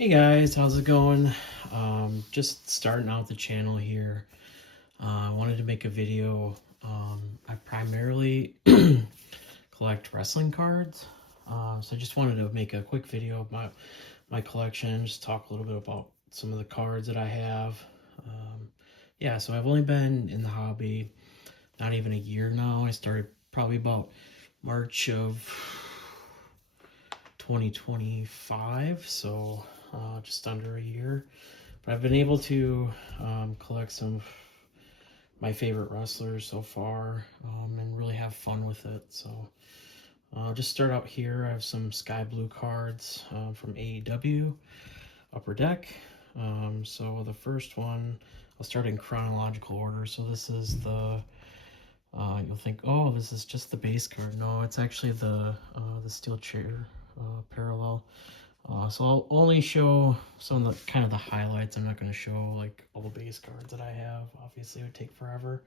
Hey guys, how's it going? Just starting out the channel here. I wanted to make a video. I primarily collect wrestling cards. So I just wanted to make a quick video of my collection, just talk a little bit about some of the cards that I have. Yeah, so I've only been in the hobby not even a year now. I started probably about March of 2025, so just under a year. But I've been able to collect some of my favorite wrestlers so far, and really have fun with it. So I'll just start out here. I have some Skye Blue cards from AEW Upper Deck. So the first one, I'll start in chronological order. So this is the you'll think, oh, this is just the base card. No, it's actually the steel chair parallel. So I'll only show some of the kind of the highlights. I'm not going to show like all the base cards that I have. Obviously, it would take forever.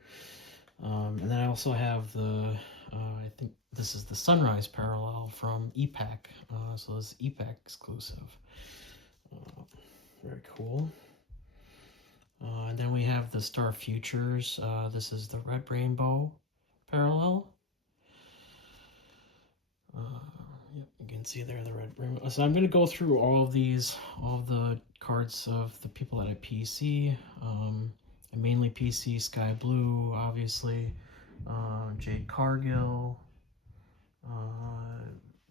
And then I also have the I think this is the Sunrise parallel from EPAC. So this is EPAC exclusive. Very cool. And then we have the Star Futures. This is the Red Rainbow parallel. Yep, you can see there the red rainbow. So I'm going to go through all of these, all of the cards of the people that I PC. I mainly PC Skye Blue, obviously, Jade Cargill,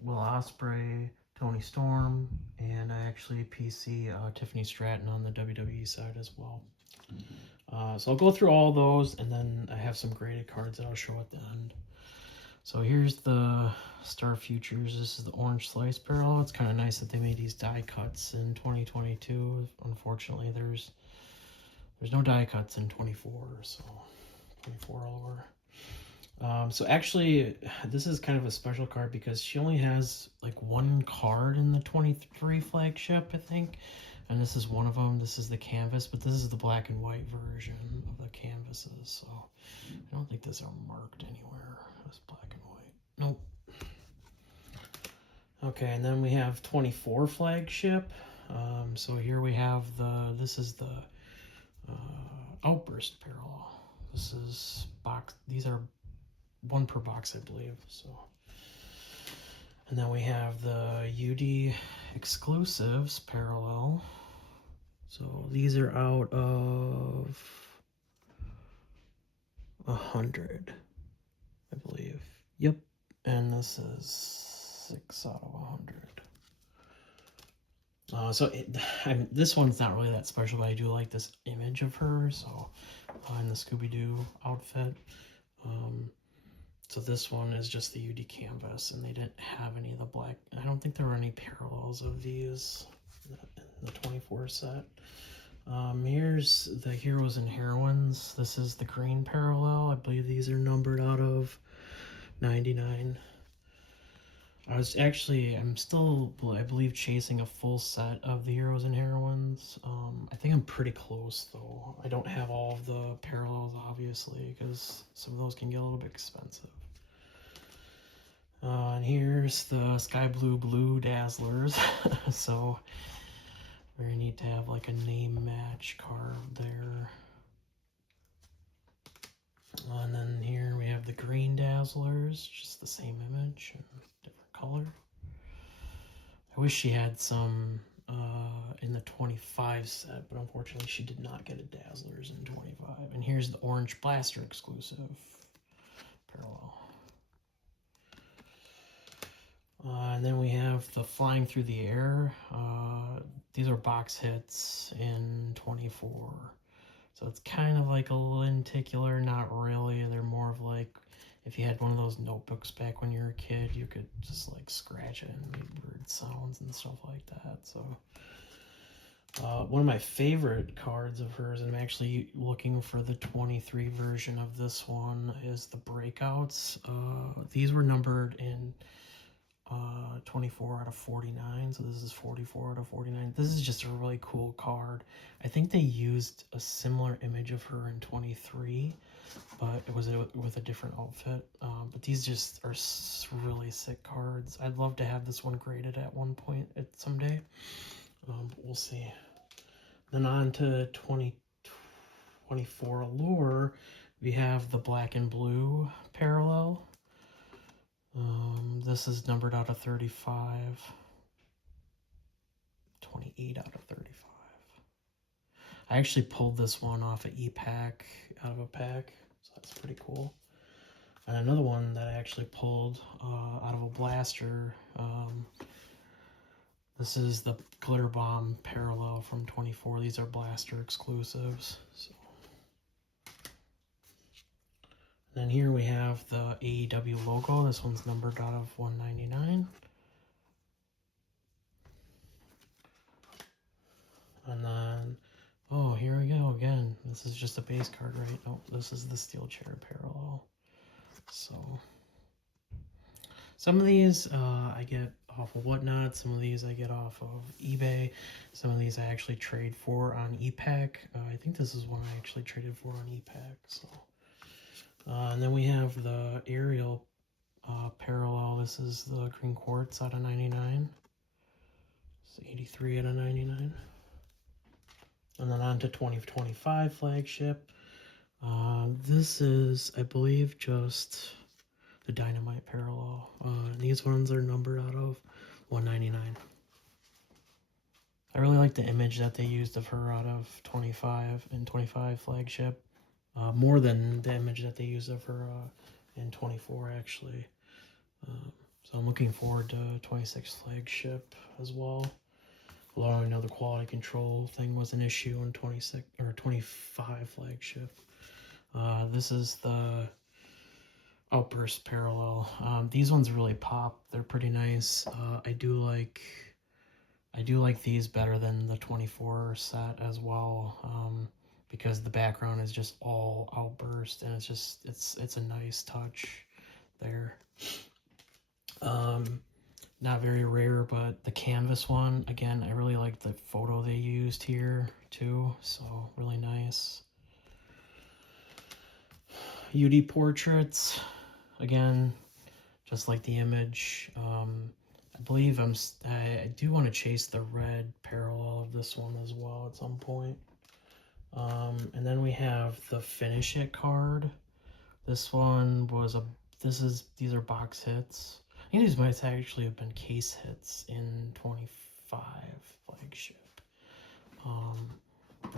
Will Ospreay, Toni Storm, and I actually PC Tiffany Stratton on the WWE side as well. So I'll go through all those, and then I have some graded cards that I'll show at the end. So here's the Star Futures. This is the Orange Slice parallel. It's kind of nice that they made these die cuts in 2022. Unfortunately, there's no die cuts in 24, so 24 all over. So actually, this is kind of a special card because she only has like one card in the 23 flagship, I think. And this is one of them. This is the canvas, but this is the black and white version of the canvases. So I don't think these are marked anywhere as black and white. Nope. Okay, and then we have 24 flagship. So here we have this is the Outburst parallel. This is box, these are one per box, I believe. So, and then we have the UD exclusives parallel. So these are out of 100, I believe. Yep, and this is 6 out of 100. This one's not really that special, but I do like this image of her. So in the Scooby-Doo outfit. So this one is just the UD canvas, and they didn't have any of the black. I don't think there were any parallels of these in the 24 set. Here's the Heroes and Heroines. This is the green parallel. I believe these are numbered out of 99. I'm still, I believe, chasing a full set of the Heroes and Heroines. I think I'm pretty close, though. I don't have all of the parallels, obviously, because some of those can get a little bit expensive. And here's the Skye Blue Dazzlers. So very neat to have like a name match carved there. And then here we have the green Dazzlers, just the same image, different color. I wish she had some in the 25 set, but unfortunately she did not get a Dazzlers in 25. And here's the Orange Blaster exclusive parallel. And then we have the Flying Through the Air. These are box hits in 24. So it's kind of like a lenticular, not really. They're more of like, if you had one of those notebooks back when you were a kid, you could just like scratch it and make weird sounds and stuff like that. So one of my favorite cards of hers, and I'm actually looking for the 23 version of this one, is the Breakouts. These were numbered in 24 out of 49, so this is 44 out of 49. This is just a really cool card. I think they used a similar image of her in 23, but it was with a different outfit. But these just are really sick cards. I'd love to have this one graded at one point someday. But we'll see. Then on to 2024 Allure, we have the black and blue parallel. This is numbered out of 35. 28 out of 35. I actually pulled this one off an e-pack, out of a pack, so that's pretty cool. And another one that I actually pulled out of a blaster. This is the Glitter Bomb Parallel from 24. These are blaster exclusives. So. And then here we have the AEW logo. This one's numbered out of 199. And then, oh, here we go again. This is just a base card, right? Oh, this is the Steel Chair Parallel. So, some of these I get off of Whatnot. Some of these I get off of eBay. Some of these I actually trade for on e-pack. I think this is one I actually traded for on e-pack. So, and then we have the Ariel Parallel. This is the Green Quartz out of 99. It's 83 out of 99. And then on to 2025 Flagship. This is, I believe, just the Dynamite Parallel. These ones are numbered out of 199. I really like the image that they used of her out of 25 and 25 Flagship. More than the image that they used of her in 24, actually. So I'm looking forward to 26 Flagship as well. Although I know the quality control thing was an issue in 26 or 25 Flagship. This is the Outburst Parallel. These ones really pop. They're pretty nice. I do like these better than the 24 set as well, because the background is just all Outburst, and it's a nice touch there. Not very rare, but the canvas one, again, I really like the photo they used here too, so really nice. UD portraits, again, just like the image. I believe I do want to chase the red parallel of this one as well at some point. And then we have the Finish It card. This one was these are box hits. I think these might actually have been case hits in 25 Flagship.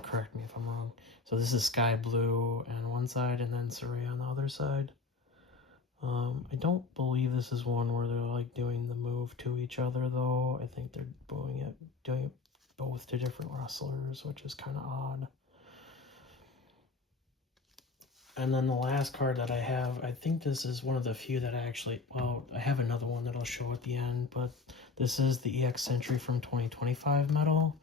Correct me if I'm wrong. So this is Skye Blue on one side and then Saray on the other side. I don't believe this is one where they're like doing the move to each other though. I think they're doing it both to different wrestlers, which is kind of odd. And then the last card that I have, I think this is one of the few that I actually, well, I have another one that I'll show at the end, but this is the EX Sentry from 2025 metal.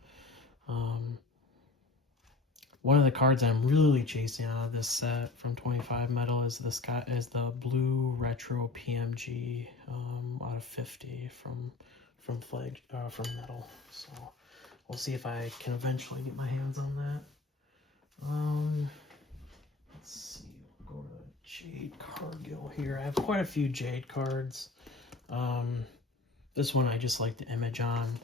One of the cards I'm really chasing out of this set from 25 metal is the blue retro PMG out of 50 from metal. So we'll see if I can eventually get my hands on that. Let's see, we'll go to Jade Cargill here. I have quite a few Jade cards. This one I just like the image on.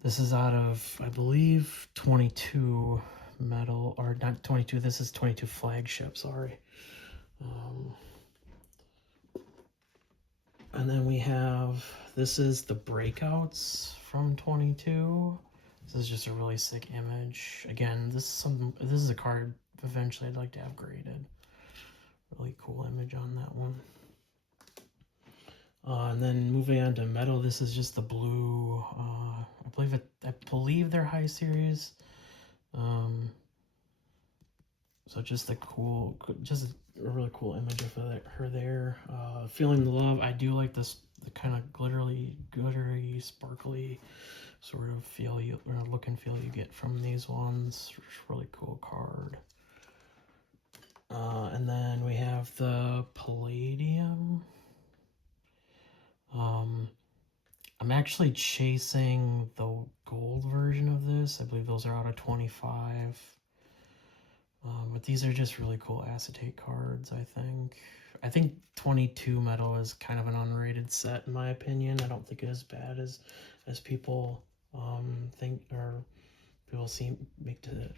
This is out of, I believe, 22 metal, or not 22, this is 22 Flagship, sorry. And then we have, this is the Breakouts from 22. This is just a really sick image. Again, this is a card eventually I'd like to have graded. Really cool image on that one. And then moving on to metal, this is just the blue. I believe they're high series. So just a really cool image of her there. Feeling the Love. I do like the kind of glittery, sparkly sort of look and feel you get from these ones. Really cool card. And then we have the Palladium. I'm actually chasing the gold version of this. I believe those are out of 25. But these are just really cool acetate cards, I think. I think 22 metal is kind of an underrated set in my opinion. I don't think it is bad as people think, or people seem make to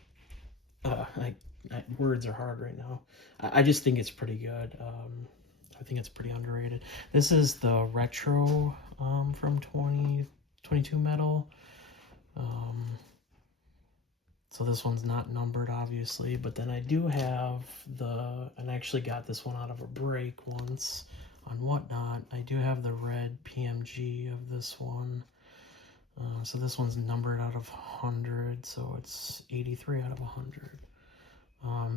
words are hard right now. I just think it's pretty good. I think it's pretty underrated. This is the retro from 2022 metal. So this one's not numbered, obviously, but then I do have and I actually got this one out of a break once on Whatnot. I do have the red PMG of this one. So this one's numbered out of 100, so it's 83 out of 100.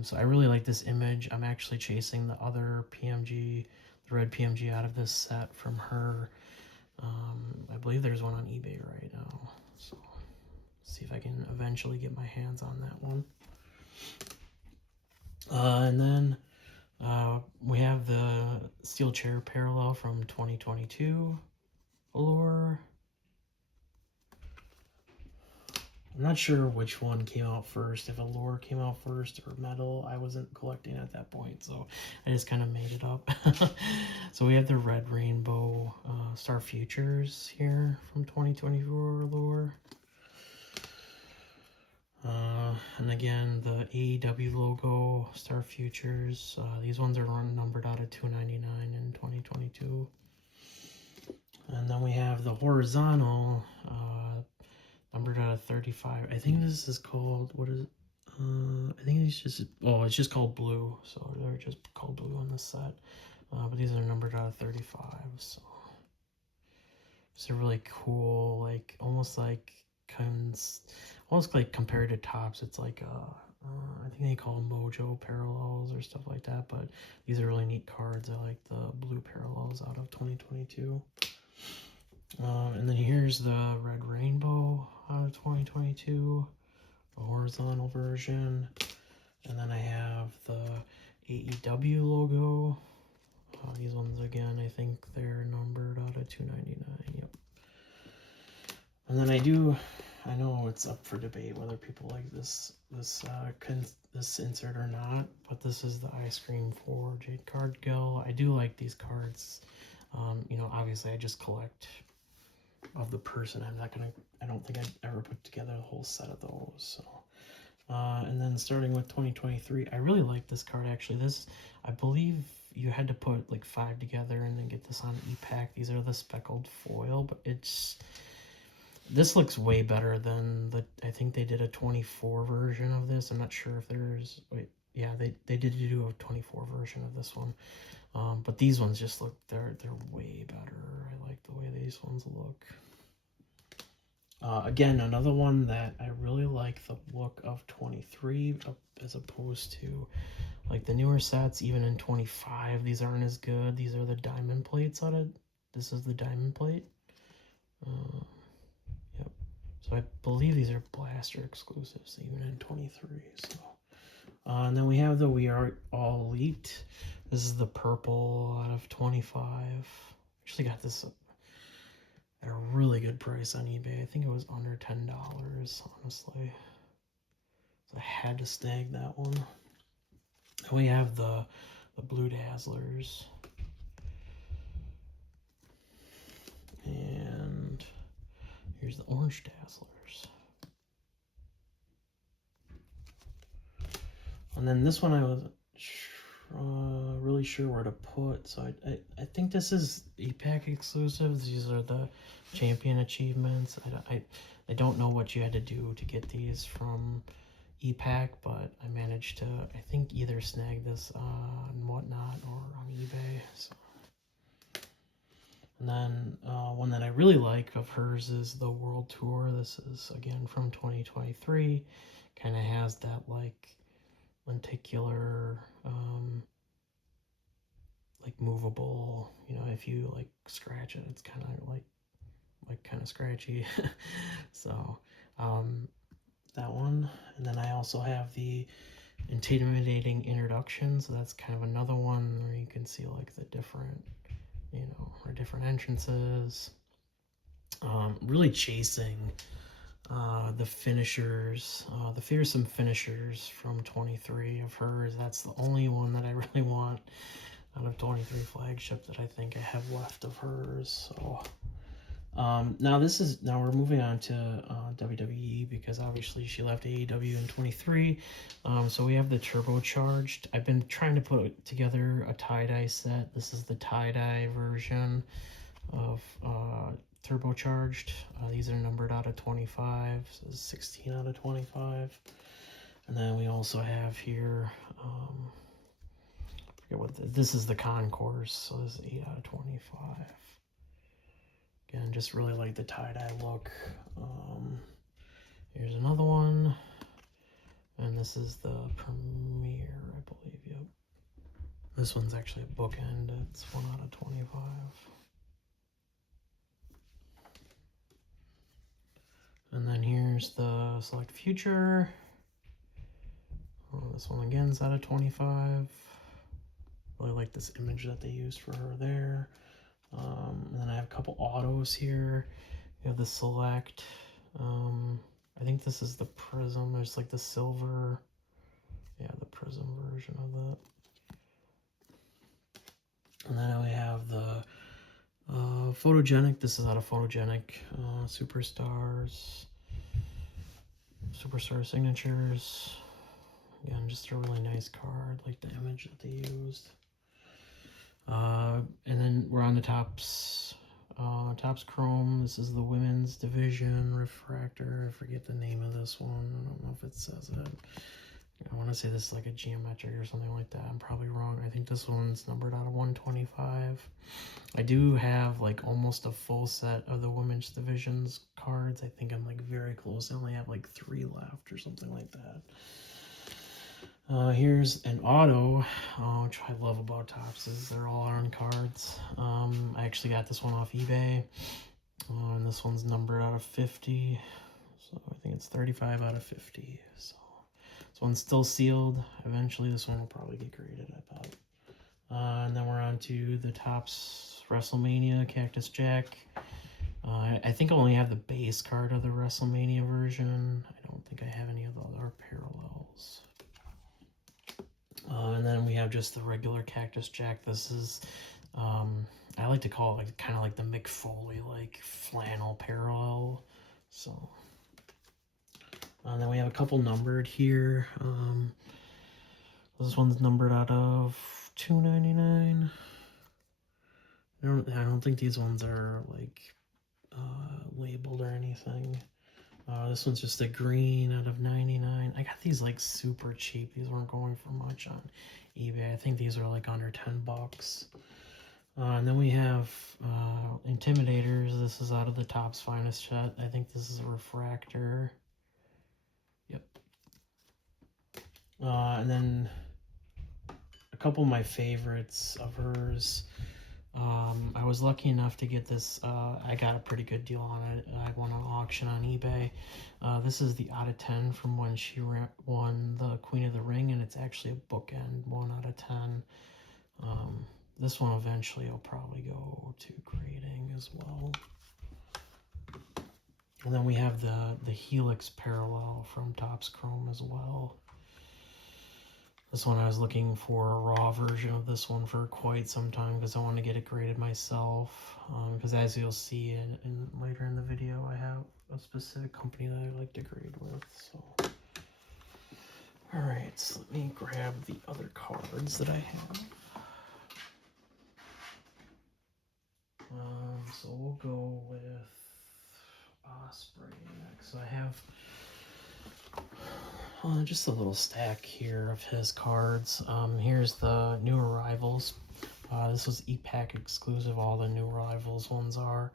So I really like this image. I'm actually chasing the other PMG, the red PMG out of this set from her. I believe there's one on eBay right now, so see if I can eventually get my hands on that one. And then we have the Steel Chair Parallel from 2022 Allure. I'm not sure which one came out first, if Allure came out first or Metal. I wasn't collecting at that point, so I just kind of made it up. So we have the Red Rainbow Star Futures here from 2024 Allure. And again, the AEW logo, Star Futures. These ones are numbered out of 299 in 2022. And then we have the horizontal, numbered out of 35. I think this is called, what is it? I think it's just called Blue. So they're just called Blue on this set. But these are numbered out of 35. So it's a really cool, like almost like compared to Tops, it's like I think they call them Mojo parallels or stuff like that, but these are really neat cards. I like the blue parallels out of 2022. And then here's the Red Rainbow out of 2022, the horizontal version. And then I have the AEW logo. These ones again, I think they're numbered out of 299. Yep. And then I know it's up for debate whether people like this insert or not, but this is the Ice Cream for Jade Cargill. I do like these cards. You know, obviously I just collect of the person. I don't think I'd ever put together a whole set of those. So, and then starting with 2023, I really like this card actually. This, I believe you had to put like 5 together and then get this on e-pack. These are the speckled foil, but this looks way better than I think they did a 24 version of this. I'm not sure if there's, yeah, they did do a 24 version of this one. But these ones just look, they're way better. I like the way these ones look. Again, another one that I really like the look of 23 as opposed to like the newer sets. Even in 25, these aren't as good. These are the diamond plates on it. This is the diamond plate. Yep. So I believe these are Blaster exclusives even in 23. So, and then we have the We Are All Elite. This is the purple out of 25. Actually got this at a really good price on eBay. I think it was under $10, honestly. So I had to snag that one. And we have the Blue Dazzlers. And here's the Orange Dazzlers. And then this one I wasn't really sure where to put, so I think this is e-pack exclusives. These are the champion achievements. I don't know what you had to do to get these from e-pack, but I managed to, I think, either snag this on Whatnot or on eBay. So. And then one that I really like of hers is the World Tour. This is again from 2023. Kind of has that like lenticular like movable, you know, if you like scratch it, it's kind of like kind of scratchy. So that one. And then I also have the Intimidating Introduction, so that's kind of another one where you can see like the different, you know, or different entrances. Really chasing the finishers, the fearsome finishers from 23 of hers. That's the only one that I really want out of 23 flagship that I think I have left of hers. So now we're moving on to WWE, because obviously she left AEW in 23. So we have the turbocharged. I've been trying to put together a tie-dye set. This is the tie-dye version of turbocharged. These are numbered out of 25, so 16 out of 25. And then we also have here, forget what this is, the concourse, so this is 8 out of 25. Again, just really like the tie-dye look. Here's another one, and this is the premiere, I believe. Yep, this one's actually a bookend. It's 1 out of 25. And then here's the Select Future. This one again is out of 25. Really like this image that they used for her there. And then I have a couple autos here. You have the Select. I think this is the Prism. There's like the silver. Yeah, the Prism version of that. And then we have the Photogenic. This is out of Photogenic. Superstars. Superstar Signatures. Again, just a really nice card. Like the image that they used. And then we're on the Topps Chrome. This is the women's division refractor. I forget the name of this one. I don't know if it says it. I want to say this is like a geometric or something like that. I'm probably wrong. I think this one's numbered out of 125. I do have like almost a full set of the women's divisions cards. I think I'm like very close. I only have like 3 left or something like that. Here's an auto, which I love about Topps is they're all on cards. I actually got this one off eBay, and this one's numbered out of 50, so I think it's 35 out of 50. So this one's still sealed. Eventually this one will probably get graded, I bet. And then we're on to the Topps WrestleMania Cactus Jack. I think I only have the base card of the WrestleMania version. I don't think I have any of the other parallels. And then we have just the regular Cactus Jack. This is, I like to call it like kind of like the Mick Foley like flannel parallel. So, and then we have a couple numbered here. This one's numbered out of $2.99. I don't think these ones are like labeled or anything. This one's just a green out of 99. I got these like super cheap. These weren't going for much on eBay. I think these are like under 10 bucks. And then we have Intimidators. This is out of the Topps Finest set. I think this is a refractor. Yep. And then a couple of my favorites of hers. I was lucky enough to get this. I got a pretty good deal on it. I won an auction on eBay. This is the out of 10 from when she won the Queen of the Ring, and it's actually a bookend 1 out of 10. This one eventually will probably go to grading as well. And then we have the Helix parallel from Topps Chrome as well. This one I was looking for a raw version of this one for quite some time because I want to get it graded myself. Because as you'll see later in the video, I have a specific company that I like to grade with. So, all right, so let me grab the other cards that I have. So we'll go with Ospreay next. So I have just a little stack here of his cards. Here's the new arrivals. This was e-pack exclusive. All the new arrivals ones are.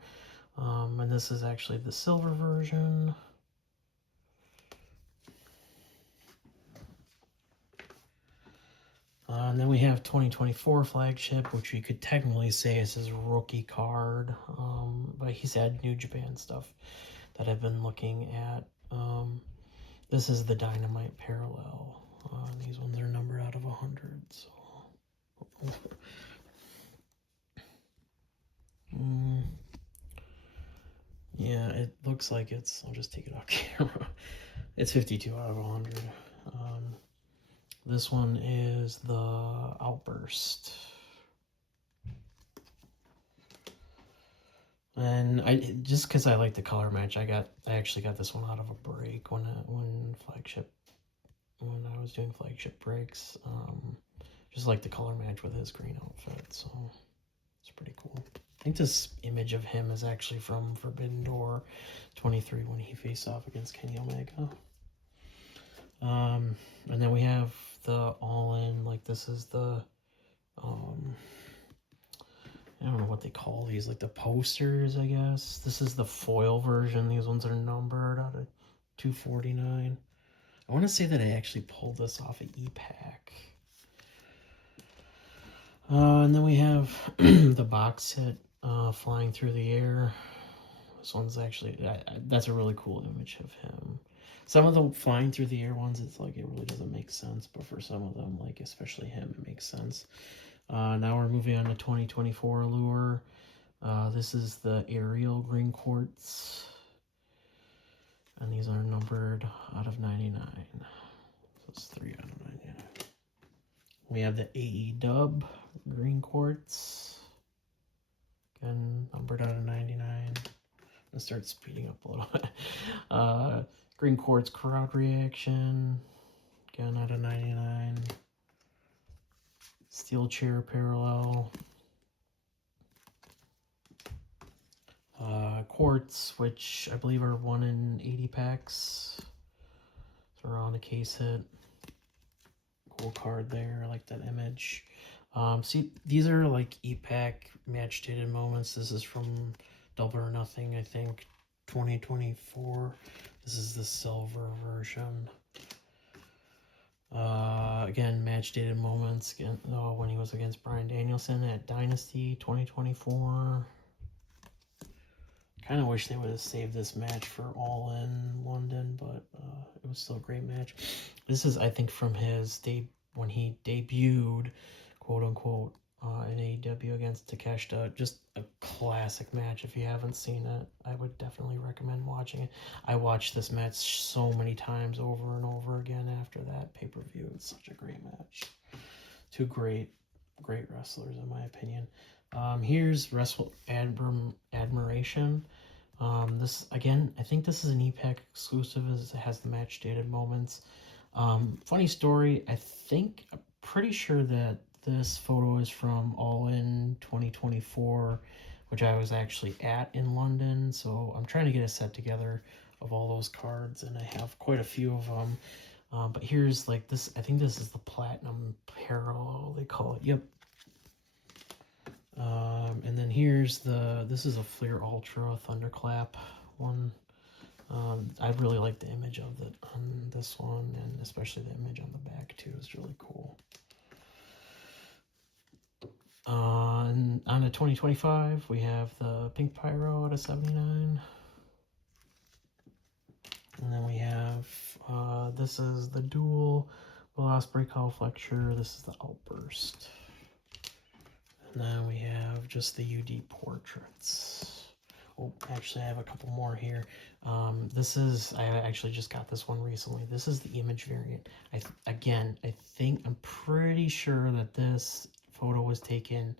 And this is actually the silver version. And then we have 2024 flagship, which we could technically say is his rookie card. But he's had New Japan stuff that I've been looking at. This is the Dynamite parallel. These ones are numbered out of 100. So. Yeah, it looks like it's, I'll just take it off camera. It's 52 out of 100. This one is the Outburst. And I just because I like the color match, I actually got this one out of a break when I was doing flagship breaks. Just like the color match with his green outfit, so it's pretty cool. I think this image of him is actually from Forbidden Door 23 when he faced off against Kenny Omega. And then we have the all-in, like this is the I don't know what they call these, like the posters, I guess. This is the foil version. These ones are numbered out of 249. I want to say that I actually pulled this off of E-Pack. And then we have the box set flying through the air. This one's actually, that's a really cool image of him. Some of the flying through the air ones, it's like it really doesn't make sense, but for some of them, like especially him, it makes sense. Now we're moving on to 2024 Allure. This is the Aerial Green Quartz. And these are numbered out of 99. So it's 3 out of 99. We have the AE Dub Green Quartz. Again, numbered out of 99. I'm gonna start speeding up a little bit. Green Quartz Crowd Reaction. Again, out of 99. Steel Chair Parallel. Quartz, which I believe are 1 in 80 packs. So around a case hit. Cool card there. I like that image. See, these are like E-Pack match dated moments. This is from Double or Nothing, I think, 2024. This is the silver version. Again, match dated moments. Again, when he was against Bryan Danielson at Dynasty 2024. Kind of wish they would have saved this match for All In London, but it was still a great match. This is, I think, from his when he debuted, quote unquote, in AEW against Takeshita. Just a classic match. If you haven't seen it, I would definitely recommend watching it. I watched this match so many times over and over again after that pay-per-view. It's such a great match. Two great wrestlers, in my opinion. Here's Wrestle Admiration. This, again, I think this is an E-Pack exclusive, as it has the match dated moments. Funny story, I'm pretty sure that this photo is from All In 2024, which I was actually at in London, so I'm trying to get a set together of all those cards, and I have quite a few of them. But here's like this, I think this is the Platinum Parallel, they call it. Yep. And then here's this is a Fleer Ultra Thunderclap one. I really like the image of it on this one, and especially the image on the back too is really cool. And on to 2025, we have the Pink Pyro out of 79. And then we have, this is the Dual Will Ospreay Cowl Flexure. This is the Outburst. And then we have just the UD portraits. Oh, actually, I have a couple more here. I actually just got this one recently. This is the image variant. I'm pretty sure that this photo was taken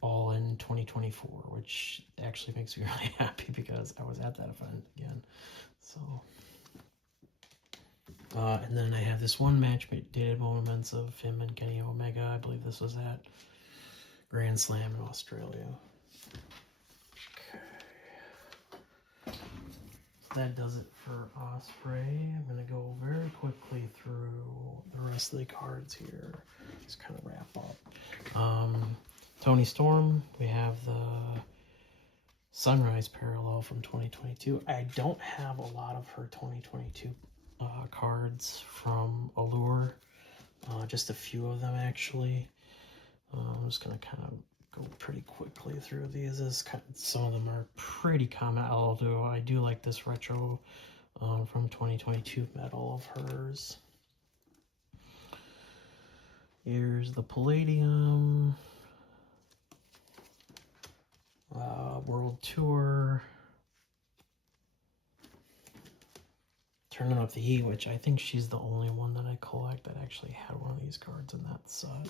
all in 2024, which actually makes me really happy because I was at that event again. So, and then I have this one match dated moments of him and Kenny Omega. I believe this was at Grand Slam in Australia. Okay. That does it for Ospreay. I'm going to go very quickly through the rest of the cards here. Just kind of wrap up. Toni Storm, we have the Sunrise Parallel from 2022. I don't have a lot of her 2022 cards from Allure. Just a few of them, actually. I'm just going to kind of go pretty quickly through these. Some of them are pretty common. I do like this retro from 2022 medal of hers. Here's the Palladium. World Tour. turning up the heat, which I think she's the only one that I collect that actually had one of these cards in that set.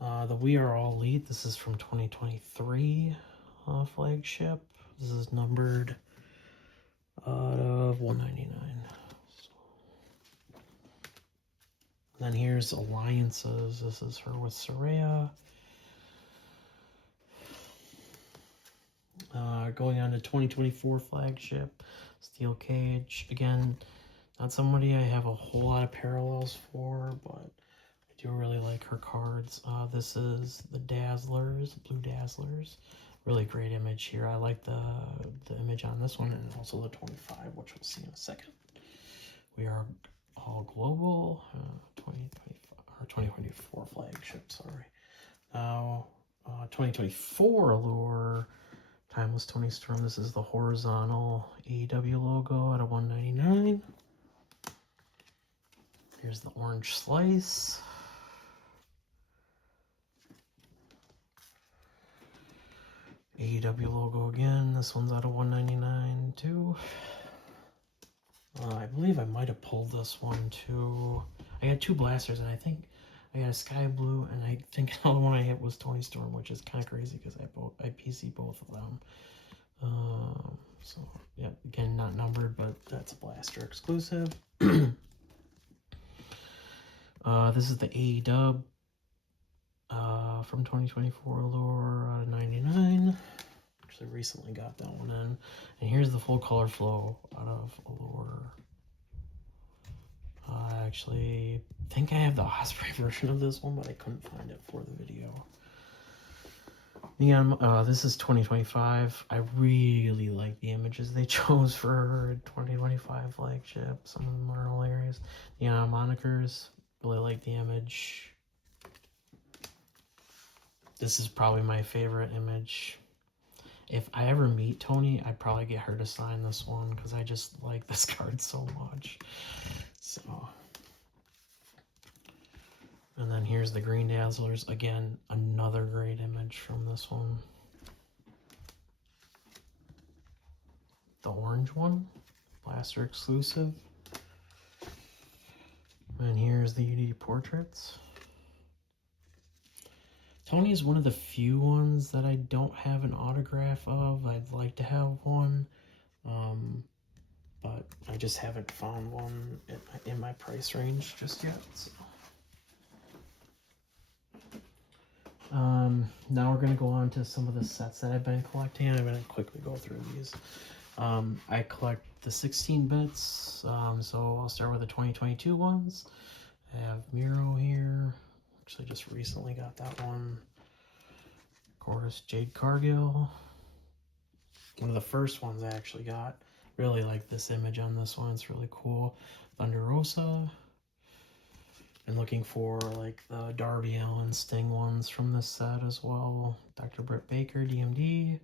The We Are All Elite, this is from 2023 flagship. This is numbered out of 199. So. Then here's Alliances. This is her with Soraya. Going on to 2024 flagship, Steel Cage. Again, not somebody I have a whole lot of parallels for, but I do really like her cards. This is the Dazzlers, Blue Dazzlers. Really great image here. I like the image on this one, and also the 25, which we'll see in a second. We Are All Global, 2025 or 2024 flagship. Sorry. Now, 2024 Allure. Timeless Toni Storm. This is the horizontal AEW logo at a 199. Here's the Orange Slice. AEW logo again. This one's out of 199 too. I believe I might have pulled this one too. I had two blasters, and I think I got a Skye Blue, and I think another one I hit was Toni Storm, which is kind of crazy because I PC both of them. So yeah, again, not numbered, but that's a blaster exclusive. This is the AEW from 2024 Allure out of 99. Actually recently got that one in. And here's the full color flow out of Allure. I actually think I have the Ospreay version of this one, but I couldn't find it for the video. Neon, this is 2025. I really like the images they chose for 2025 flagship. Some of them are hilarious. Neon monikers, really like the image. This is probably my favorite image. If I ever meet Toni, I'd probably get her to sign this one because I just like this card so much. So, and then here's the Green Dazzlers. Again, another great image from this one. The orange one, blaster exclusive. And here's the Unity Portraits. Toni is one of the few ones that I don't have an autograph of. I'd like to have one, but I just haven't found one in my price range just yet. So. Now we're going to go on to some of the sets that I've been collecting. I'm going to quickly go through these. I collect the 16 bits, so I'll start with the 2022 ones. I have Miro here. Actually just recently got that one. Of course, Jade Cargill. One of the first ones I actually got. Really like this image on this one. It's really cool. Thunder Rosa. And looking for like the Darby Allin Sting ones from this set as well. Dr. Britt Baker, DMD.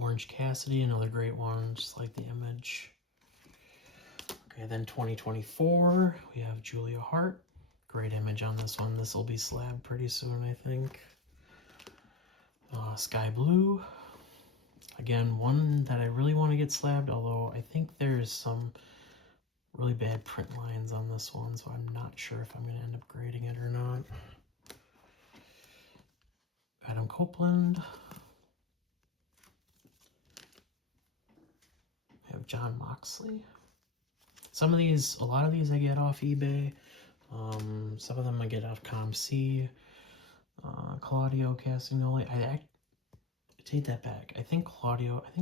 Orange Cassidy, another great one, just like the image. Okay, then 2024, we have Julia Hart. Great image on this one. This will be slabbed pretty soon, I think. Skye Blue. Again, one that I really want to get slabbed, although I think there's some really bad print lines on this one, so I'm not sure if I'm going to end up grading it or not. Adam Copeland. I have John Moxley. Some of these, a lot of these I get off eBay. Some of them I get off ComC. Claudio Castagnoli. I take that back. I think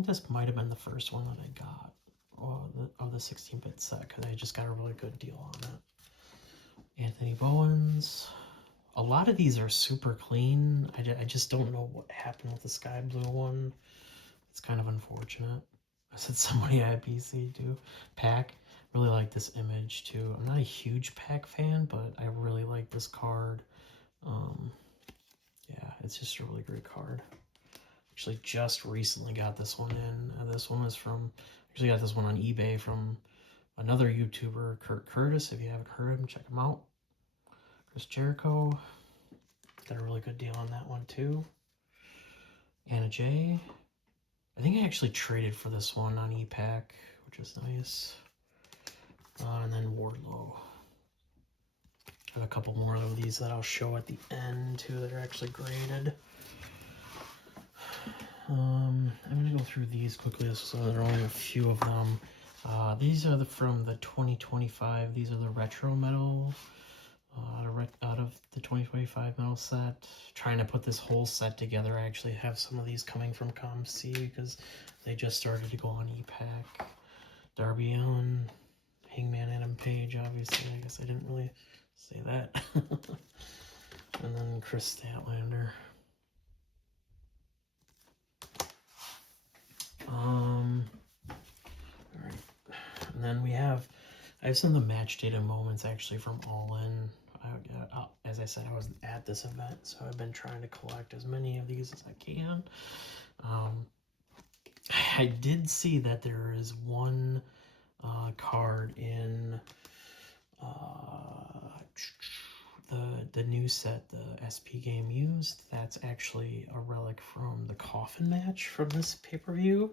this might have been the first one that I got of the 16-bit set because I just got a really good deal on it. Anthony Bowens. A lot of these are super clean. I just don't know what happened with the Skye Blue one. It's kind of unfortunate. I said somebody I PC too. Pack. Really like this image too. I'm not a huge Pack fan, but I really like this card. Yeah, it's just a really great card. Actually just recently got this one in. This one is from, actually got this one on eBay from another YouTuber, Kurt Curtis. If you haven't heard of him, check him out. Chris Jericho. Got a really good deal on that one too. Anna J. I think I actually traded for this one on ePack, which is nice. And then Wardlow. I have a couple more of these that I'll show at the end too that are actually graded. I'm gonna go through these quickly, so there are only a few of them. These are from the 2025. These are the retro metal out of the 2025 metal set. Trying to put this whole set together. I actually have some of these coming from ComC because they just started to go on ePack. Darby Allin, Hangman Adam Page, obviously. I guess I didn't really say that. And then Chris Statlander. Alright. And then I have some of the match data moments actually from All In. As I said, I was at this event, so I've been trying to collect as many of these as I can. I did see that there is one card in the new set, the SP game used. That's actually a relic from the coffin match from this pay-per-view.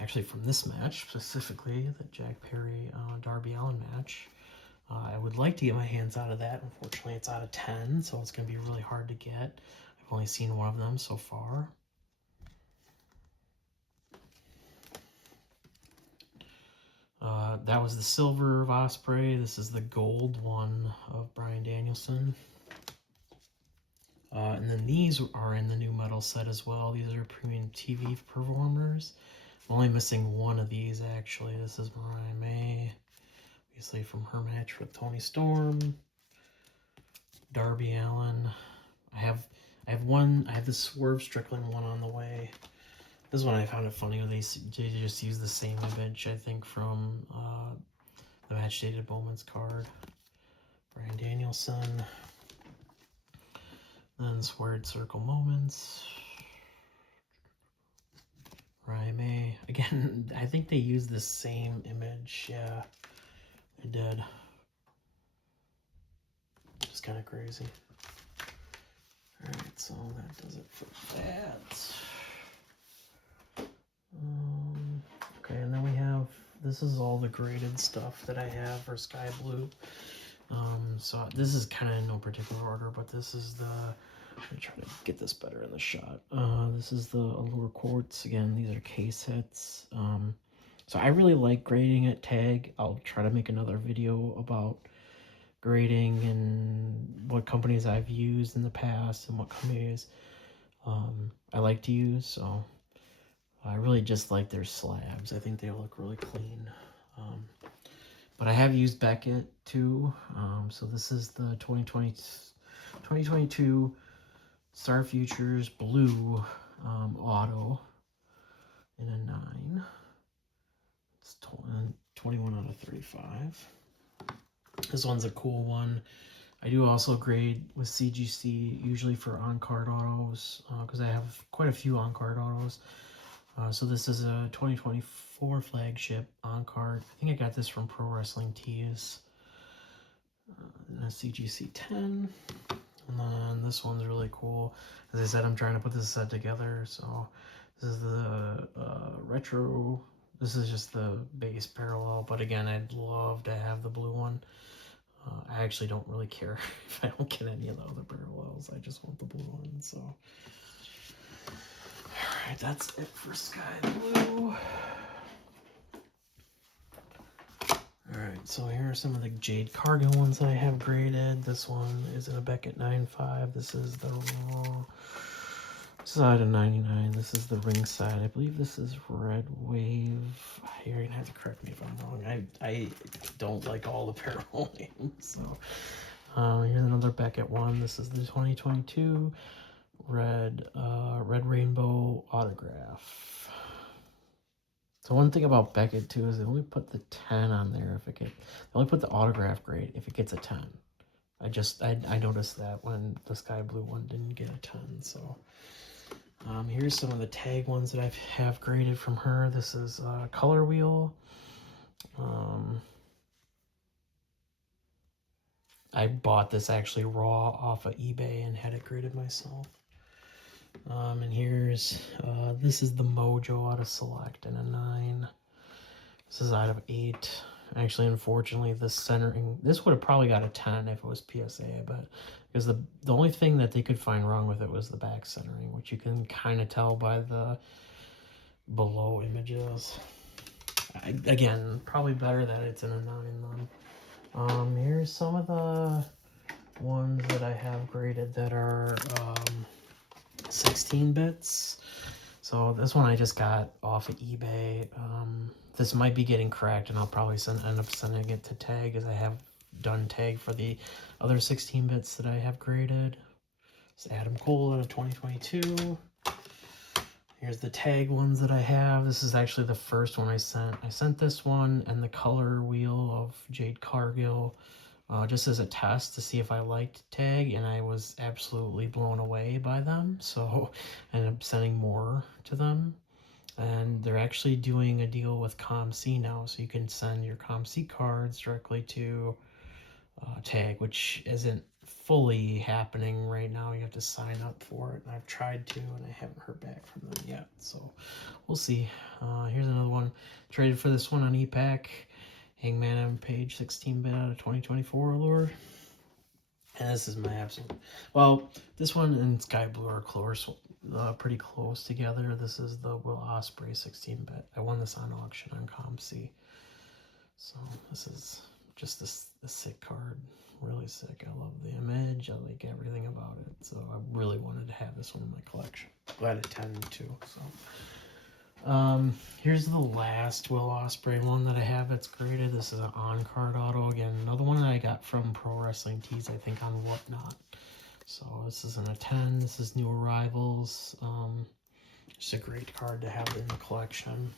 Actually from this match specifically, the Jack Perry Darby Allin match. I would like to get my hands out of that. Unfortunately, it's out of 10, so it's going to be really hard to get. I've only seen one of them so far. That was the silver of Ospreay. This is the gold one of Bryan Danielson. And then these are in the new metal set as well. These are premium TV performers. I'm only missing one of these actually. This is Mariah May, obviously from her match with Toni Storm. Darby Allin. I have the Swerve Strickland one on the way. This one I found it funny when they just use the same image, I think, from the Match Dated Moments card. Bryan Danielson. Then Squared Circle Moments. Mariah May. Again, I think they used the same image. Yeah, they did. Just kind of crazy. Alright, so that does it for that. Okay, and then we have, this is all the graded stuff that I have for Skye Blue. So this is kind of in no particular order, but this is the, I'm going to try to get this better in the shot. This is the Allure Quartz. Again, these are case hits. So I really like grading at tag. I'll try to make another video about grading and what companies I've used in the past and what companies I like to use. So I really just like their slabs. I think they look really clean. But I have used Beckett too. So this is the 2022 Star Futures Blue Auto in a 9. It's 21 out of 35. This one's a cool one. I do also grade with CGC, usually for on-card autos, because I have quite a few on-card autos. So this is a 2024 flagship on-card. I think I got this from Pro Wrestling Tees. A CGC 10. And then this one's really cool. As I said, I'm trying to put this set together. So this is the retro. This is just the base parallel. But again, I'd love to have the blue one. I actually don't really care if I don't get any of the other parallels. I just want the blue one. So, alright, that's it for Skye Blue. Alright, so here are some of the Jade Cargill ones that I have graded. This one is in a Beckett 9.5. This is the side of 99. This is the ringside. I believe this is Red Wave. You're gonna have to correct me if I'm wrong. I don't like all the parallel names. So here's another Beckett one. This is the 2022 Red Rainbow Autograph. So one thing about Beckett too is they only put the 10 on there if it they only put the autograph grade if it gets a 10. I noticed that when the Skye Blue one didn't get a 10. So here's some of the tag ones that I have graded from her. This is Color Wheel. I bought this actually raw off of eBay and had it graded myself. And here's This is the Mojo out of Select and a 9. This is out of 8. Actually, unfortunately, the centering, this would have probably got a 10 if it was PSA, but because the only thing that they could find wrong with it was the back centering, which you can kind of tell by the below images. Again, probably better that it's in a 9 then. Here's some of the ones that I have graded that are 16 bits. So this one I just got off of eBay. This might be getting cracked, and I'll probably end up sending it to Tag, as I have done Tag for the other 16 bits that I have graded. It's Adam Cole out of 2022. Here's the Tag ones that I have. This is actually the first one I sent. I sent this one and the color wheel of Jade Cargill just as a test to see if I liked Tag, and I was absolutely blown away by them. So I ended up sending more to them. And they're actually doing a deal with ComC now, so you can send your ComC cards directly to Tag, which isn't fully happening right now. You have to sign up for it, and I've tried to, and I haven't heard back from them yet, so we'll see. Here's another one. Traded for this one on ePack. Hangman M Page 16-bit out of 2024 Allure. And this is my absolute... Well, this one and Skye Blue are close, pretty close together. This is the Will Ospreay 16-bit. I won this on auction on ComC. So this is just a sick card. Really sick. I love the image. I like everything about it. So I really wanted to have this one in my collection. Glad it tended to. So here's the last Will Ospreay one that I have that's graded. This is an on-card auto. Again, another one that I got from Pro Wrestling Tees, I think, on Whatnot. So this isn't a 10. This is New Arrivals. Just a great card to have in the collection.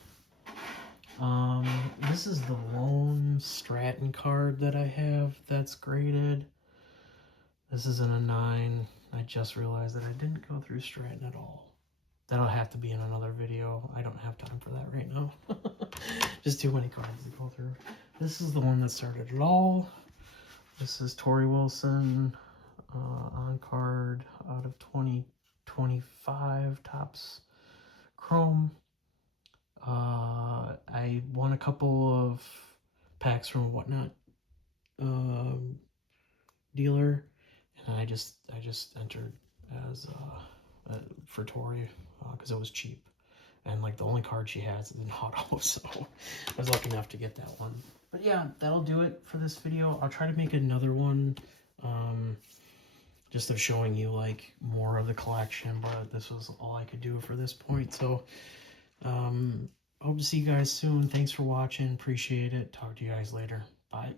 This is the lone Stratton card that I have that's graded. This isn't a 9. I just realized that I didn't go through Stratton at all. That'll have to be in another video. I don't have time for that right now. Just too many cards to go through. This is the one that started it all. This is Tori Wilson on card out of 2025 Topps Chrome. I won a couple of packs from Whatnot dealer, and I just entered as for Tori because it was cheap, and like the only card she has is an auto, so I was lucky enough to get that one. But yeah, that'll do it for this video. I'll try to make another one just of showing you like more of the collection, but this was all I could do for this point. So hope to see you guys soon. Thanks for watching. Appreciate it. Talk to you guys later. Bye.